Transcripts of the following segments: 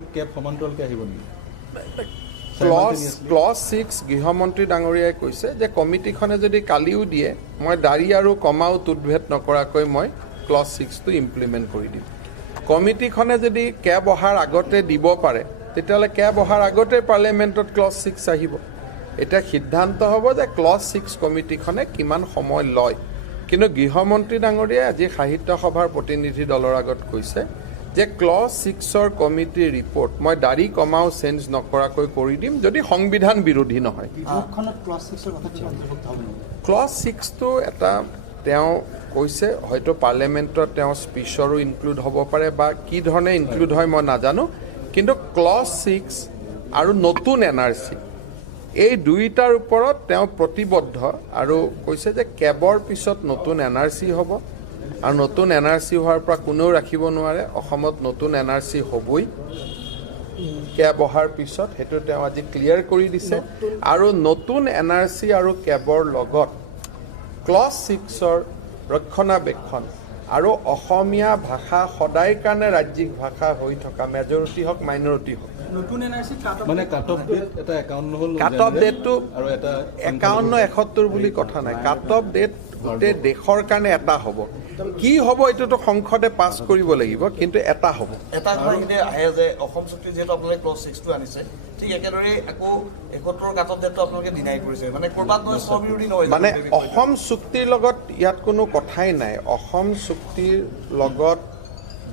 Cab সমান্তৰালকৈ আহিব নেকি? ক্লজ 6 গৃহমন্ত্ৰী ডাঙৰীয়াই কৈছে যে কমিটিখনে যদি কালিও দিয়ে মই দাড়ি আৰু কমাও তুটভেদ নকৰাকৈ মই ক্লজ 6টো ইমপ্লিমেণ্ট কৰি দিম। কমিটিখনে যদি কেব অহাৰ আগতে দিব পাৰে তেতিয়াহ'লে কেব অহাৰ আগতে পাৰ্লিয়ামেণ্টত ক্লজ 6 আহিব। এতিয়া সিদ্ধান্ত হ'ব যে ক্লজ 6 কমিটিখনে কিমান সময় লয়। কিন্তু গৃহমন্ত্ৰী ডাঙৰীয়াই আজি সাহিত্য সভাৰ প্ৰতিনিধি দলৰ আগত কৈছে যে ক্লজ 6ৰ কমিটিৰ ৰিপৰ্ট মই দাড়ি কমাও চেঞ্জ নকৰাকৈ কৰি দিম যদি সংবিধান বিৰোধী নহয়। ক্লজ 6টো এটা তেওঁ কৈছে হয়তো পাৰ্লিয়ামেণ্টত তেওঁ স্পীচৰো ইনক্লুড হ'ব পাৰে বা কি ধৰণে ইনক্লুড হয় মই নাজানো, কিন্তু ক্লজ 6 আৰু নতুন NRC এই দুইটাৰ ওপৰত তেওঁ প্ৰতিবদ্ধ আৰু কৈছে যে কেবৰ পিছত নতুন NRC হ'ব আৰু নতুন NRC হোৱাৰ পৰা কোনেও ৰাখিব নোৱাৰে। অসমত নতুন NRC হ'বই কেব অহাৰ পিছত, সেইটো তেওঁ আজি ক্লিয়াৰ কৰি দিছে। আৰু নতুন NRC আৰু কেবৰ লগত ক্লজ 6ৰ ৰক্ষণাবেক্ষণ আৰু অসমীয়া ভাষা সদায় কাৰণে ৰাজ্যিক ভাষা হৈ থকা মেজৰিটি হওক মাইনৰিটি হওক মানে কাট অফ ডেট এটা 51 হ'ল। কাট অফ ডেটটো আৰু এটা 51 71 বুলি কথা নাই। কাট অফ ডেট গোটেই দেশৰ কাৰণে এটা হ'ব। কি হ'ব এইটোতো সংসদে পাছ কৰিব লাগিব, কিন্তু এটা হ'ব। এটা কথা আহে যে অসম চুক্তি যিহেতু আপোনালোকে ক্লজ 6টো আনিছে, ঠিক একেদৰে আকৌ 71ৰ কাট অফ ডেটটো আপোনালোকে ডিনাই কৰিছে, মানে ক'ৰবাত নহয় স্ববিৰোধী নহয়। মানে অসম চুক্তিৰ লগত ইয়াত কোনো কথাই নাই। অসম চুক্তিৰ লগত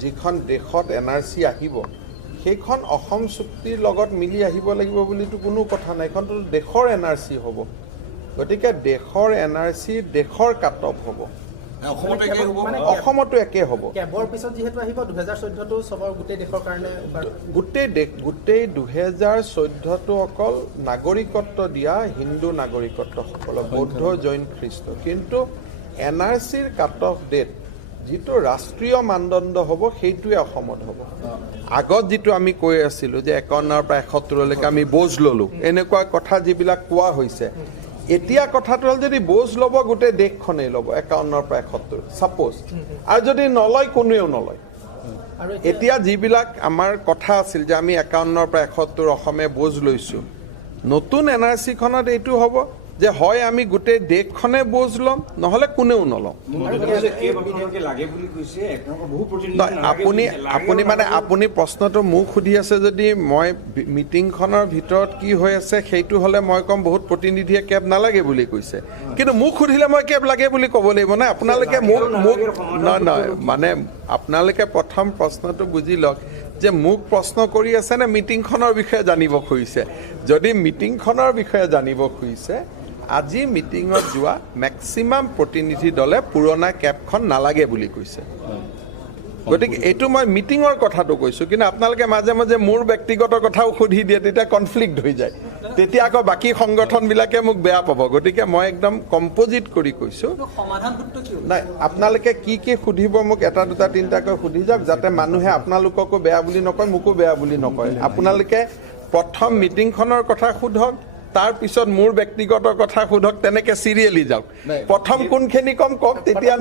যিখন দেশত NRC আহিব সেইখন অসম চুক্তিৰ লগত মিলি আহিব লাগিব বুলিতো কোনো কথা নাই। এইখনতো দেশৰ NRC হ'ব, গতিকে দেশৰ NRC দেশৰ কাট অফ হ'ব, অসমতো একে হ'ব। কেবৰ পিছত যিহেতু আহিব 2014টো চবৰ গোটেই দেশৰ কাৰণে গোটেই 2014টো অকল নাগৰিকত্ব দিয়া হিন্দু নাগৰিকত্বসকলক, বৌদ্ধ জৈন খ্ৰীষ্ট। কিন্তু NRCৰ কাট অফ ডেট যিটো ৰাষ্ট্ৰীয় মানদণ্ড হ'ব সেইটোৱে অসমত হ'ব। আগত যিটো আমি কৈ আছিলোঁ যে 51ৰ পৰা 71লৈকে আমি বোজ ল'লোঁ, এনেকুৱা কথা যিবিলাক কোৱা হৈছে, এতিয়া কথাটো হ'ল যদি বোজ ল'ব গোটেই দেশখনেই ল'ব 51ৰ পৰা 71 ছাপ'জ, আৰু যদি নলয় কোনেও নলয়। এতিয়া যিবিলাক আমাৰ কথা আছিল যে আমি 51ৰ পৰা 71 অসমে বোজ লৈছোঁ, নতুন NRCখনত এইটো হ'ব যে হয় আমি গোটেই দেশখনে বোজ ল'ম, নহ'লে কোনেও নলওঁ। আপুনি প্ৰশ্নটো মোক সুধি আছে যদি মই মিটিংখনৰ ভিতৰত কি হৈ আছে সেইটো হ'লে মই ক'ম বহুত প্ৰতিনিধিয়ে কেব নালাগে বুলি কৈছে, কিন্তু মোক সুধিলে মই কেব লাগে বুলি ক'ব লাগিব নে? আপোনালোকে মোক নহয় মানে আপোনালোকে প্ৰথম প্ৰশ্নটো বুজি লওক যে মোক প্ৰশ্ন কৰি আছে নে মিটিংখনৰ বিষয়ে জানিব খুজিছে। যদি মিটিংখনৰ বিষয়ে জানিব খুজিছে, আজি মিটিঙত যোৱা মেক্সিমাম প্ৰতিনিধি দলে পুৰণা কেবখন নালাগে বুলি কৈছে। গতিকে এইটো মই মিটিঙৰ কথাটো কৈছোঁ, কিন্তু আপোনালোকে মাজে মাজে মোৰ ব্যক্তিগত কথাও সুধি দিয়ে, তেতিয়া কনফ্লিক্ট হৈ যায়, তেতিয়া আকৌ বাকী সংগঠনবিলাকে মোক বেয়া পাব। গতিকে মই একদম কম্পজিট কৰি কৈছোঁ। নাই, আপোনালোকে কি কি সুধিব মোক এটা দুটা তিনিটাকৈ সুধি যাওক, যাতে মানুহে আপোনালোককো বেয়া বুলি নকয় মোকো বেয়া বুলি নকয়। আপোনালোকে প্ৰথম মিটিংখনৰ কথা সোধক, তাৰ পিছত মোৰ ব্যক্তিগত কথা সোধক, তেনেকে চিৰিয়েলি যাওক। প্ৰথম কোনখিনি কম কওক, তেতিয়া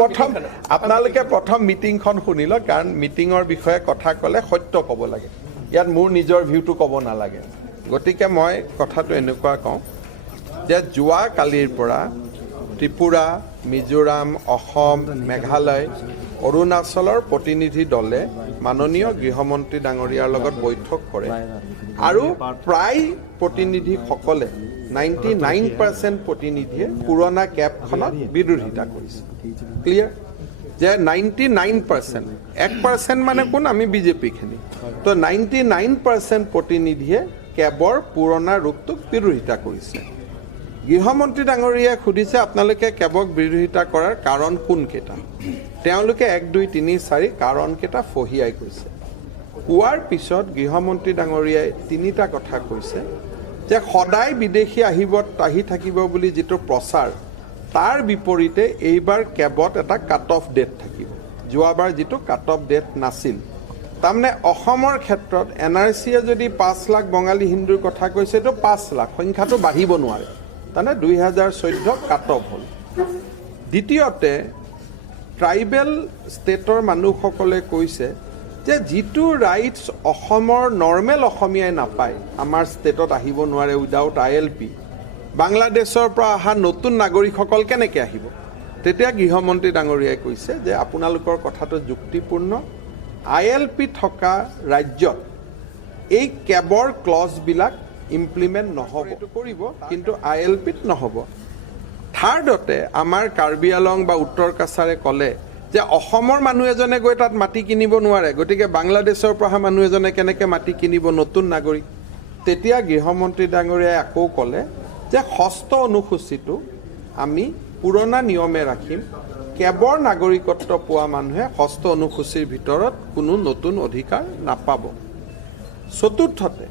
প্ৰথম আপোনালোকে প্ৰথম মিটিংখন শুনি লওক, কাৰণ মিটিঙৰ বিষয়ে কথা ক'লে সত্য ক'ব লাগে, ইয়াত মোৰ নিজৰ ভিউটো ক'ব নালাগে। গতিকে মই কথাটো এনেকুৱা কওঁ যে যোৱা কালিৰ পৰা ত্ৰিপুৰা, মিজোৰাম, অসম, মেঘালয়, অৰুণাচলৰ প্ৰতিনিধি দলে মাননীয় গৃহমন্ত্ৰী ডাঙৰীয়াৰ লগত বৈঠক কৰে আৰু প্ৰায় প্ৰতিনিধিসকলে 99% প্ৰতিনিধিয়ে পুৰণা কেবখনত বিৰোধিতা কৰিছে। ক্লিয়াৰ যে 99%, 1% মানে কোন? আমি বিজেপিখিনি। তো 99% প্ৰতিনিধিয়ে কেবৰ পুৰণা ৰূপটোক বিৰোধিতা কৰিছে। গৃহমন্ত্ৰী ডাঙৰীয়াই সুধিছে আপোনালোকে কেবক বিৰোধিতা কৰাৰ কাৰণ কোনকেইটা? তেওঁলোকে 1 2 3 4 কাৰণকেইটা ফহিয়াই কৈছে। কোৱাৰ পিছত গৃহমন্ত্ৰী ডাঙৰীয়াই 3টা কথা কৈছে যে সদায় বিদেশী আহি থাকিব বুলি যিটো প্ৰচাৰ, তাৰ বিপৰীতে এইবাৰ কেবত এটা কাট অফ ডেট থাকিব। যোৱাবাৰ যিটো কাট অফ ডেট নাছিল, তাৰমানে অসমৰ ক্ষেত্ৰত NRCয়ে যদি 5 লাখ বঙালী হিন্দুৰ কথা কৈছে, এইটো 5 লাখ সংখ্যাটো বাঢ়িব নোৱাৰে, তাৰমানে 2014 কাট অফ হ'ল। দ্বিতীয়তে ট্ৰাইবেল ষ্টেটৰ মানুহসকলে কৈছে যে যিটো ৰাইটছ অসমৰ নৰ্মেল অসমীয়াই নাপায়, আমাৰ ষ্টেটত আহিব নোৱাৰে উইদাউট ILP, বাংলাদেশৰ পৰা অহা নতুন নাগৰিকসকল কেনেকৈ আহিব? তেতিয়া গৃহমন্ত্ৰী ডাঙৰীয়াই কৈছে যে আপোনালোকৰ কথাটো যুক্তিপূৰ্ণ, ILP থকা ৰাজ্যত এই কেবৰ ক্লজবিলাক ইমপ্লিমেণ্ট নহ'ব, এইটো কৰিব কিন্তু ILPত নহ'ব। থাৰ্ডতে আমাৰ কাৰ্বি আলং বা উত্তৰ কাছাৰে ক'লে যে অসমৰ মানুহ এজনে গৈ তাত মাটি কিনিব নোৱাৰে, গতিকে বাংলাদেশৰ পৰা অহা মানুহ এজনে কেনেকৈ মাটি কিনিব নতুন নাগৰিক? তেতিয়া গৃহমন্ত্ৰী ডাঙৰীয়াই আকৌ ক'লে যে 6ষ্ঠ অনুসূচীটো আমি পুৰণা নিয়মে ৰাখিম, কেৱল নাগৰিকত্ব পোৱা মানুহে 6ষ্ঠ অনুসূচীৰ ভিতৰত কোনো নতুন অধিকাৰ নাপাব। চতুৰ্থতে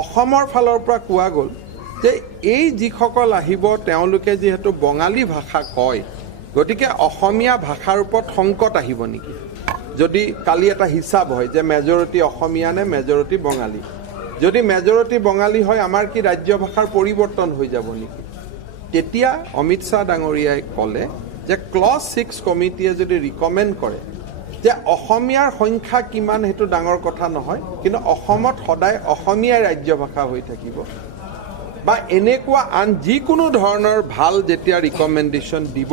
অসমৰ ফালৰ পৰা কোৱা গ'ল যে এই যিসকল আহিব তেওঁলোকে যিহেতু বঙালী ভাষা কয়, গতিকে অসমীয়া ভাষাৰ ওপৰত সংকট আহিব নেকি? যদি কালি এটা হিচাপ হয় যে মেজৰিটি অসমীয়া নে মেজৰিটি বঙালী, যদি মেজৰিটি বঙালী হয় আমাৰ কি ৰাজ্য ভাষাৰ পৰিৱৰ্তন হৈ যাব নেকি? তেতিয়া অমিত শ্বাহ ডাঙৰীয়াই ক'লে যে ক্লজ 6 কমিটিয়ে যদি ৰিকমেণ্ড কৰে যে অসমীয়াৰ সংখ্যা কিমান সেইটো ডাঙৰ কথা নহয়, কিন্তু অসমত সদায় অসমীয়াই ৰাজ্য ভাষা হৈ থাকিব, বা এনেকুৱা আন যিকোনো ধৰণৰ ভাল যেতিয়া ৰিকমেণ্ডেশ্যন দিব,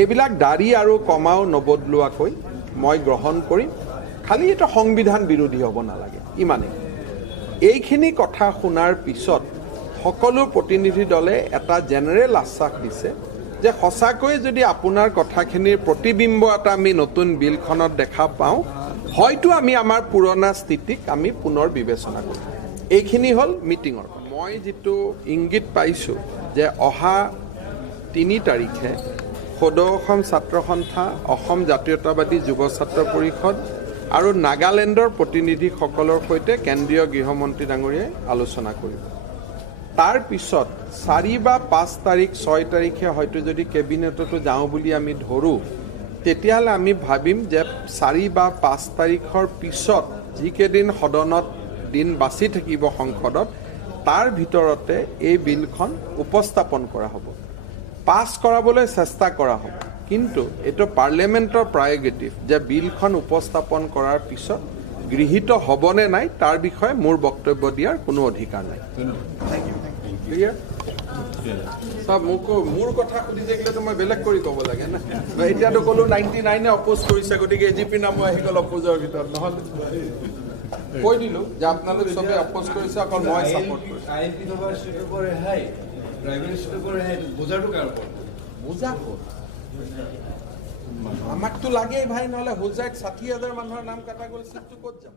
এইবিলাক দাড়ি আৰু কমাও নবদলোৱাকৈ মই গ্ৰহণ কৰিম, খালি এইটো সংবিধান বিৰোধী হ'ব নালাগে, ইমানেই। এইখিনি কথা শুনাৰ পিছত সকলো প্ৰতিনিধি দলে এটা জেনেৰেল আশ্বাস দিছে যে সঁচাকৈ যদি আপোনাৰ কথাখিনিৰ প্ৰতিবিম্ব এটা আমি নতুন বিলখনত দেখা পাওঁ, হয়তো আমি আমাৰ পুৰণা স্থিতিক আমি পুনৰ বিবেচনা কৰিম। এইখিনি হ'ল মিটিঙৰ। মই যিটো ইংগিত পাইছোঁ যে অহা 3 তাৰিখে সদৌ অসম ছাত্ৰ সন্থা, অসম জাতীয়তাবাদী যুৱ ছাত্ৰ পৰিষদ আৰু নাগালেণ্ডৰ প্ৰতিনিধিসকলৰ সৈতে কেন্দ্ৰীয় গৃহমন্ত্ৰী ডাঙৰীয়াই আলোচনা কৰিব। তাৰ পিছত 4 বা 5 তাৰিখ 6 তাৰিখে হয়তো যদি কেবিনেটতো যাওঁ বুলি আমি ধৰোঁ, তেতিয়াহ'লে আমি ভাবিম যে 4 বা 5 তাৰিখৰ পিছত যিকেইদিন সদনত দিন বাচি থাকিব সংসদত, তাৰ ভিতৰতে এই বিলখন উপস্থাপন কৰা হ'ব, পাছ কৰাবলৈ চেষ্টা কৰা হ'ব। কিন্তু এইটো পাৰ্লিয়ামেণ্টৰ প্ৰায়গেটিভ যে বিলখন উপস্থাপন কৰাৰ পিছত গৃহীত হ'বনে নাই তাৰ বিষয়ে মোৰ বক্তব্য দিয়াৰ কোনো অধিকাৰ নাই। ক্লিয়াৰ? চাওক, মোৰ কথা সুধি থাকিলেতো মই বেলেগ কৰি ক'ব লাগে না। এতিয়াতো ক'লো 99 অপ'জ কৰিছে, গতিকে AGP নামো আহি গ'ল অপ'জৰ ভিতৰত, নহ'লে কৈ দিলোঁ যে আপোনালোক চবে অপ'জ কৰিছে, অকল মই ছাপোৰ্ট কৰিছোঁ। বোজা ক'ত? আমাকতো লাগেই ভাই, নহ'লে হোজাইত 60,000 মানুহৰ নাম কাটা গ'ল, চিটটো ক'ত যাব?